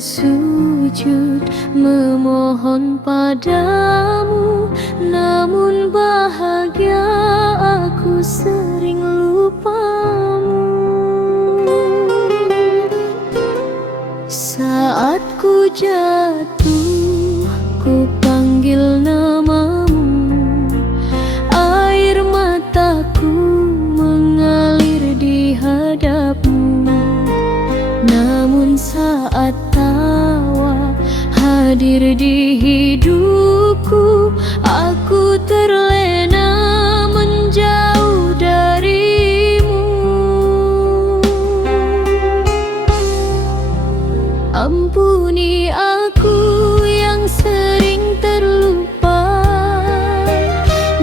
bersujud memohon padamu, namun bahagia aku sering lupamu. Saat ku jatuh, ku panggil namamu, air mataku mengalir di hadapmu. Namun saat tawa hadir di hidupku, aku terlena menjauh darimu. Ampuni aku yang sering terlupa,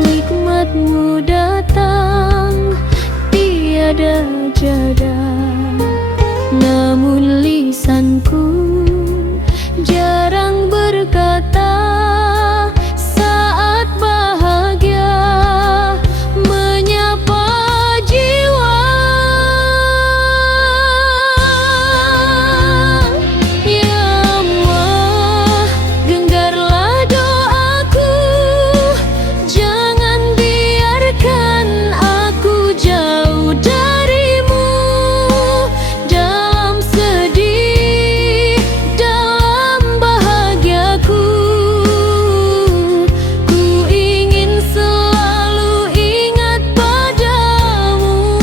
nikmatmu datang tiada jeda, namun lisanku jarang berkata saat bahagia menyapa jiwa. Ya Allah, genggarlah doaku, jangan biarkan aku jauh darimu. Dalam sedih, dalam bahagiaku, ku ingin selalu ingat padamu.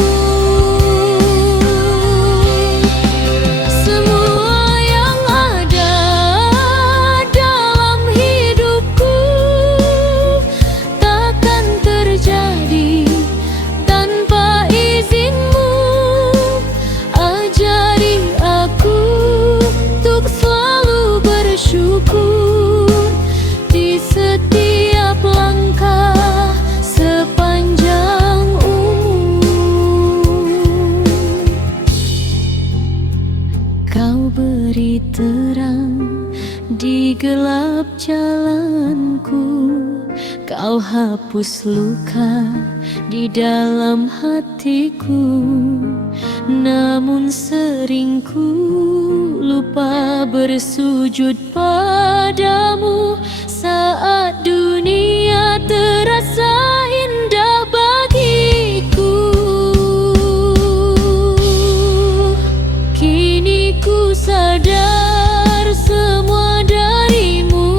Semua yang ada dalam hidupku takkan terjadi tanpa izinmu. Ajari aku untuk selalu bersyukur di setiap langkah sepanjang umur. Kau beri terang di gelap jalanku, kau hapus luka di dalam hatiku. Namun sering ku lupa bersujud padamu saat dunia terasa indah bagiku. Kini ku sadar semua darimu,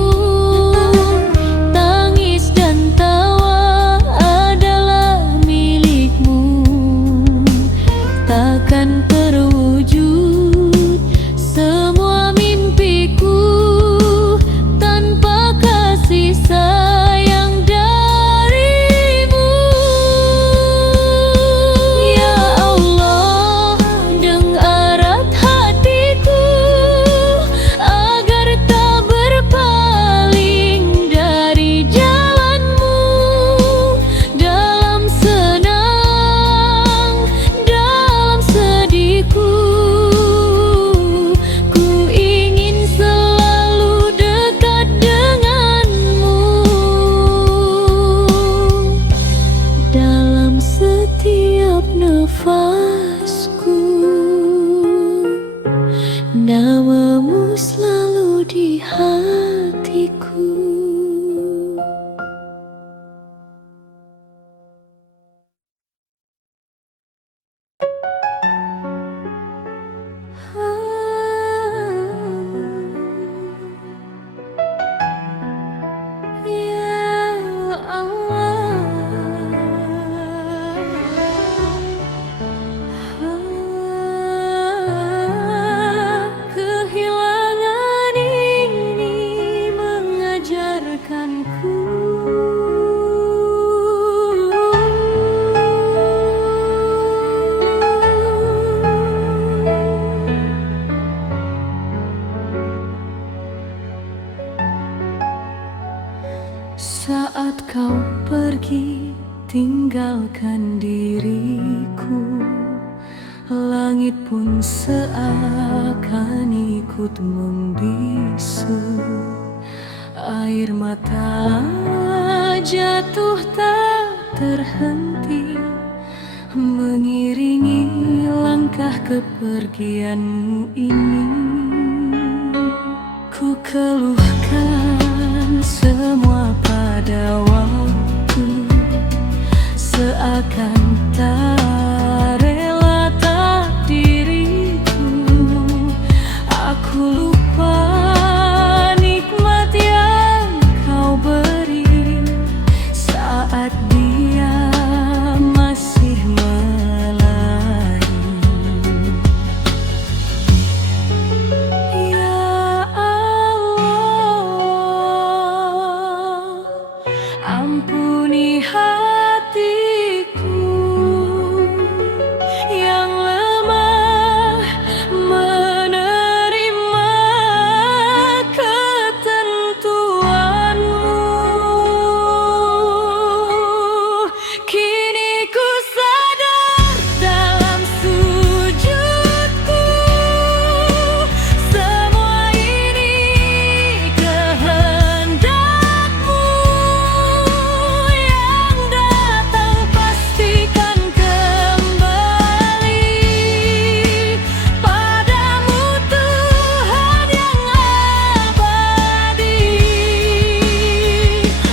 tangis dan tawa adalah milikmu. Takkan terwujud semua mimpiku tanpa kasih sayang darimu. Ya Allah, dengar erat hatiku agar tak berpaling dari jalanmu. Dalam senang, dalam sedihku, ku ingin selalu dekat denganmu. Dalam setiap nafasku, namamu selalu di hatiku. Ya Allah, kehilangan ini mengajarkanku saat kau pergi tinggalkan diriku, langit pun seakan ikut membisu. Air mata jatuh tak terhenti, mengiringi langkah kepergianmu ini. Ku keluhkan semua pada waktu, seakan tak rela takdiriku. Aku lupa nikmat yang kau beri saat dia masih melari. Ampuni hatiku yang lemah menerima ketentuanmu. Kini ku sadar dalam sujudku, semua ini kehendakmu. Yang datang pastikan kembali padamu, Tuhan yang abadi.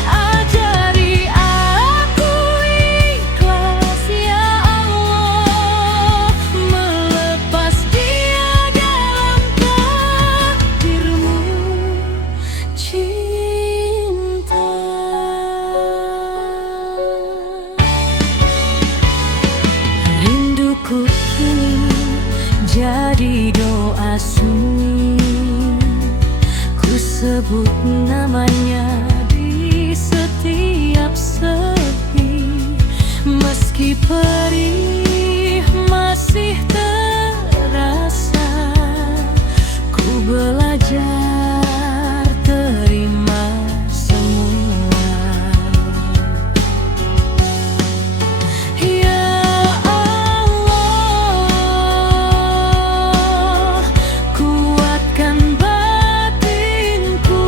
Ajari aku ikhlas ya Allah, melepas dia dalam takdirmu cinta. Rinduku kini jadi doa sunyi, ku sebut namanya di setiap sepi. Meski perih masih terasa, ku belajar terima semua. Ya Allah, kuatkan batinku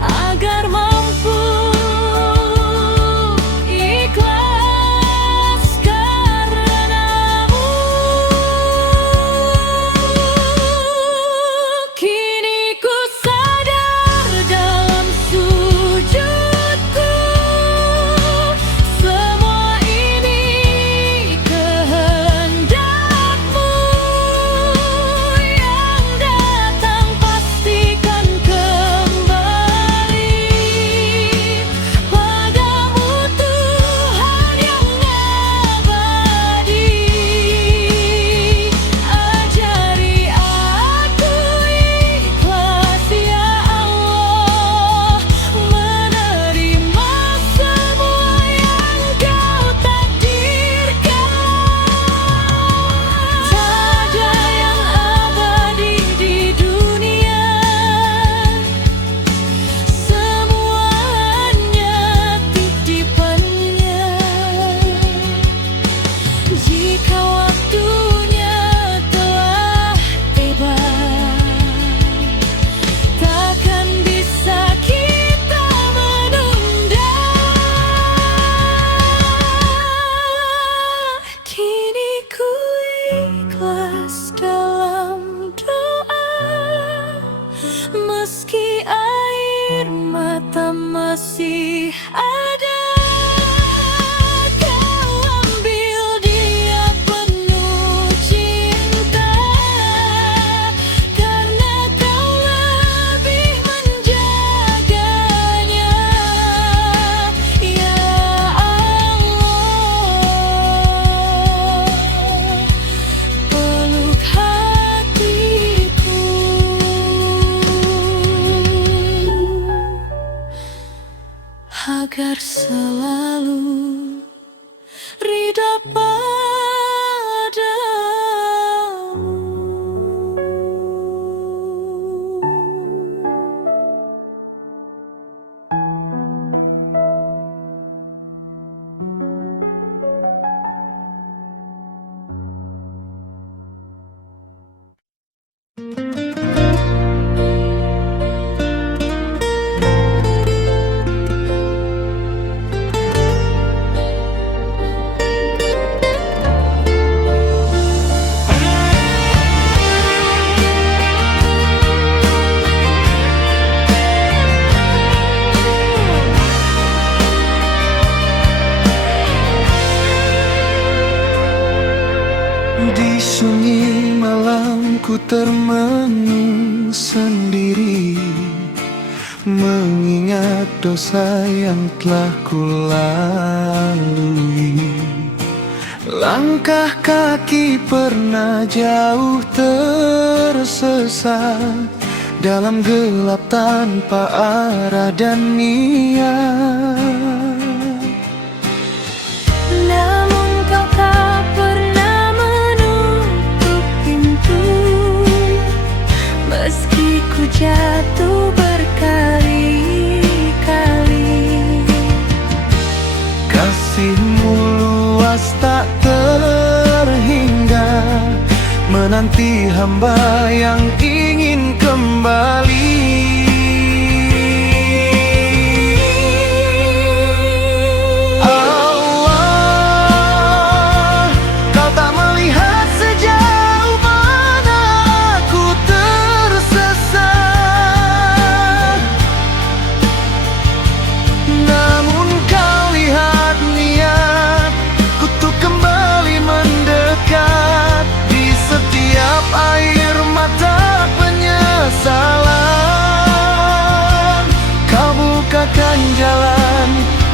agar mampu ikhlas karenamu. Kini ku sadar dalam sujudku, semua ini kehendakmu. Yang datang pastikan kembali padamu, Tuhan yang abadi. Ajari aku ikhlas ya Allah, menerima semua yang kau takdirkan. Tak ada yang abadi di dunia, semuanya titipannya. Jika waktunya telah tiba, takkan bisa kita menunda. Kini ku ikhlas dalam doa, meski air mata masih ada. Kau ambil dia penuh cinta, karena kau lebih menjaganya. Ya Allah, peluk hatiku agar selalu ridha padamu. termenung sendiri, mengingat dosa yang telah kulalui. Langkah kaki pernah jauh tersesat dalam gelap tanpa arah dan niat. Namun kau tak pernah menutup pintu, meski ku jatuh berkali-kali. Kasihmu luas tak terhingga, menanti hamba yang ingin kembali. Allah, kau tak melihat sejauh mana aku tersesat, namun kau lihat niat ku tuh kembali mendekat. Di setiap air mata penyesalan, kau bukakan jalan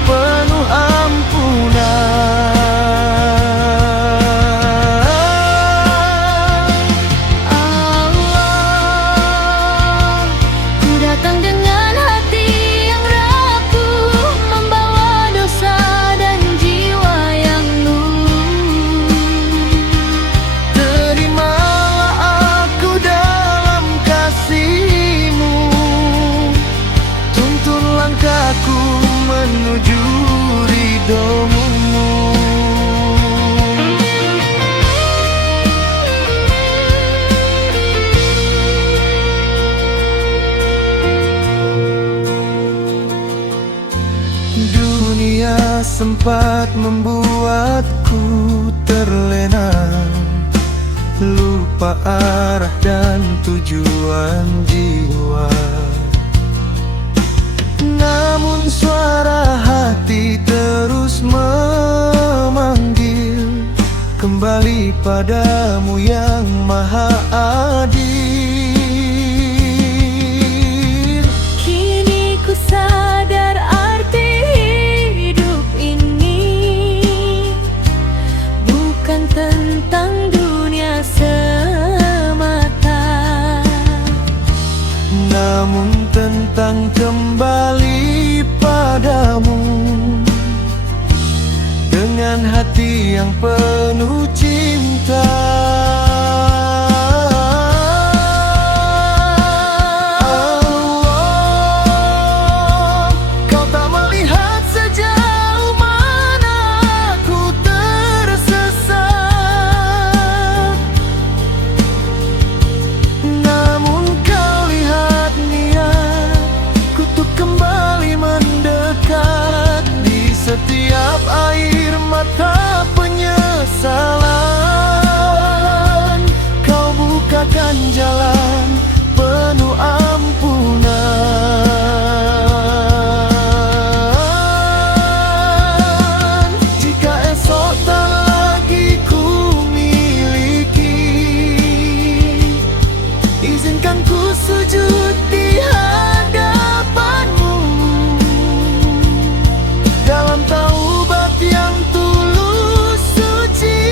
penuh ampunan. Allah, ku datang dengan hati yang rapuh, membawa dosa dan jiwa yang luluh. Terimalah aku dalam kasih-Mu, tuntun langkahku menuju ridho-Mu. Dunia sempat membuatku terlena, lupa arah dan tujuan jiwa. Namun suara hati terus memanggil, kembali padamu yang maha adil. Kini ku sadar arti hidup ini bukan tentang dunia semata, Namun tentang kembali padamu dengan hati yang penuh cinta. Allah, kau tak melihat sejauh mana aku tersesat, namun kau lihat niat ku tuh kembali mendekat. Di setiap air mata penyesalan, kau bukakan jalan penuh ampunan. Jika esok tak lagi ku miliki, izinkan ku sujud di hadapan-Mu dalam taubat yang tulus suci.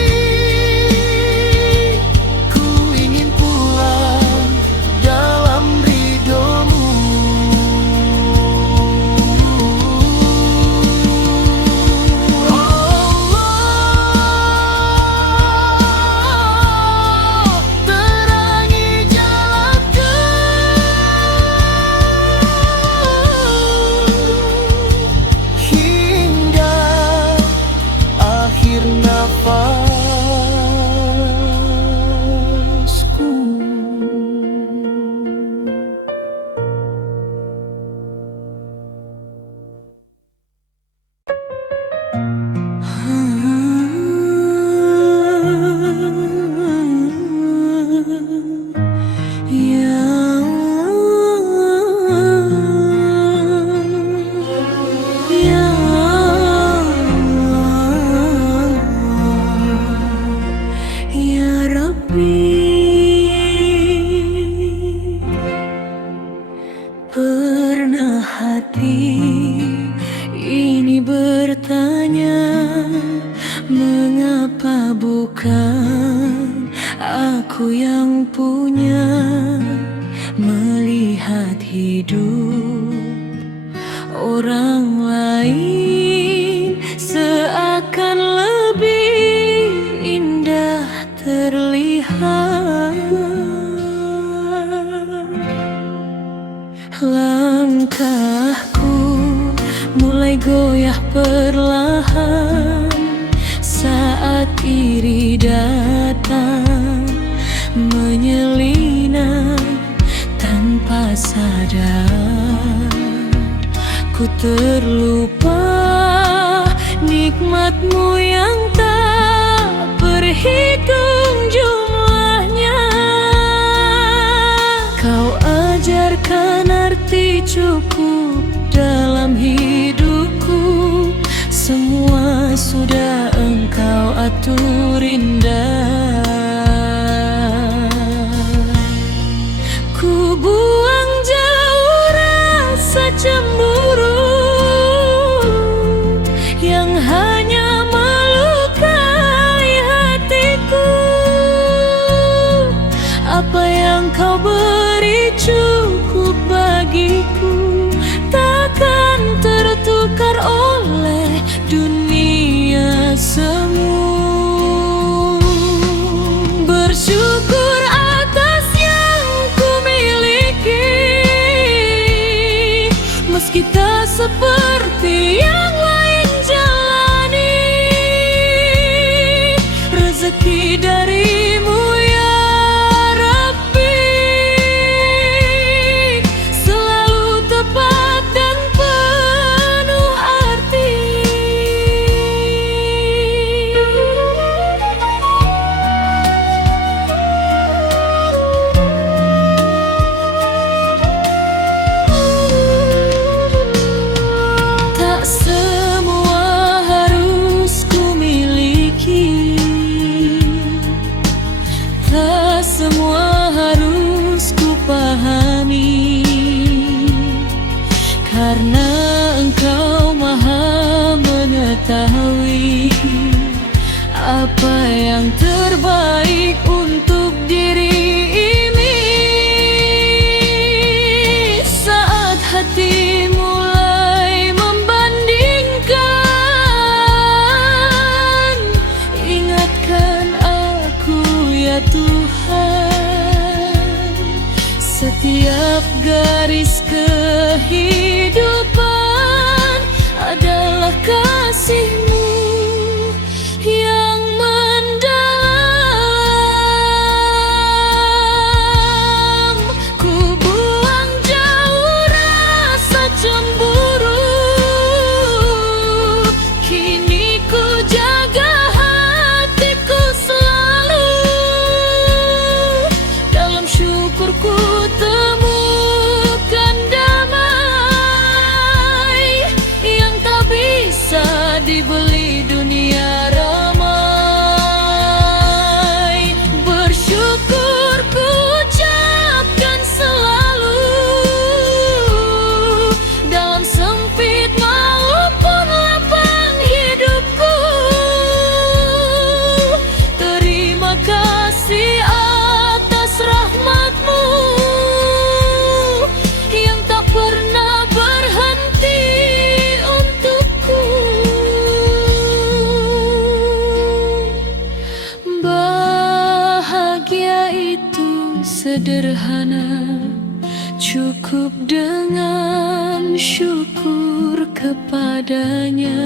Ku ingin pulang Pernah hati ini bertanya, mengapa bukan aku yang punya? Melihat hidup orang lain seakan lebih indah terlihat. Langkahku mulai goyah perlahan saat iri datang menyelinap tanpa sadar. Ku terlupa nikmatmu yang tak berhitung jumlahnya. Kau ajarkan arti cukup dalam hidupku. Semua sudah engkau atur indah. Ku buang jauh rasa cemburu yang hanya melukai hatiku. Apa yang kau beri cukup bagiku, takkan tertukar oleh dunia semu. Bersyukur atas yang ku miliki, meski tak seperti yang lain jalani. Rezeki darimu ya Rabbi, selalu tepat dan penuh arti. Tak semua harus ku miliki, tak semua harus ku pahami, karena engkau maha mengetahui apa yang terbaik untuk diri ini. Saat hati mulai membandingkan, ingatkan aku ya Tuhan. Setiap garis kehidupan adalah kasih-Mu yang mendalam. Ku buang jauh rasa cemburu, kini ku jaga hatiku selalu. Dalam syukurku temukan damai yang tak bisa dibeli dunia ramai. Bersyukur ku ucapkan selalu, dalam sempit maupun lapang hidupku. Terima kasih atas rahmat-Mu yang tak pernah berhenti untukku. Bahagia itu sederhana, cukup dengan syukur kepadanya.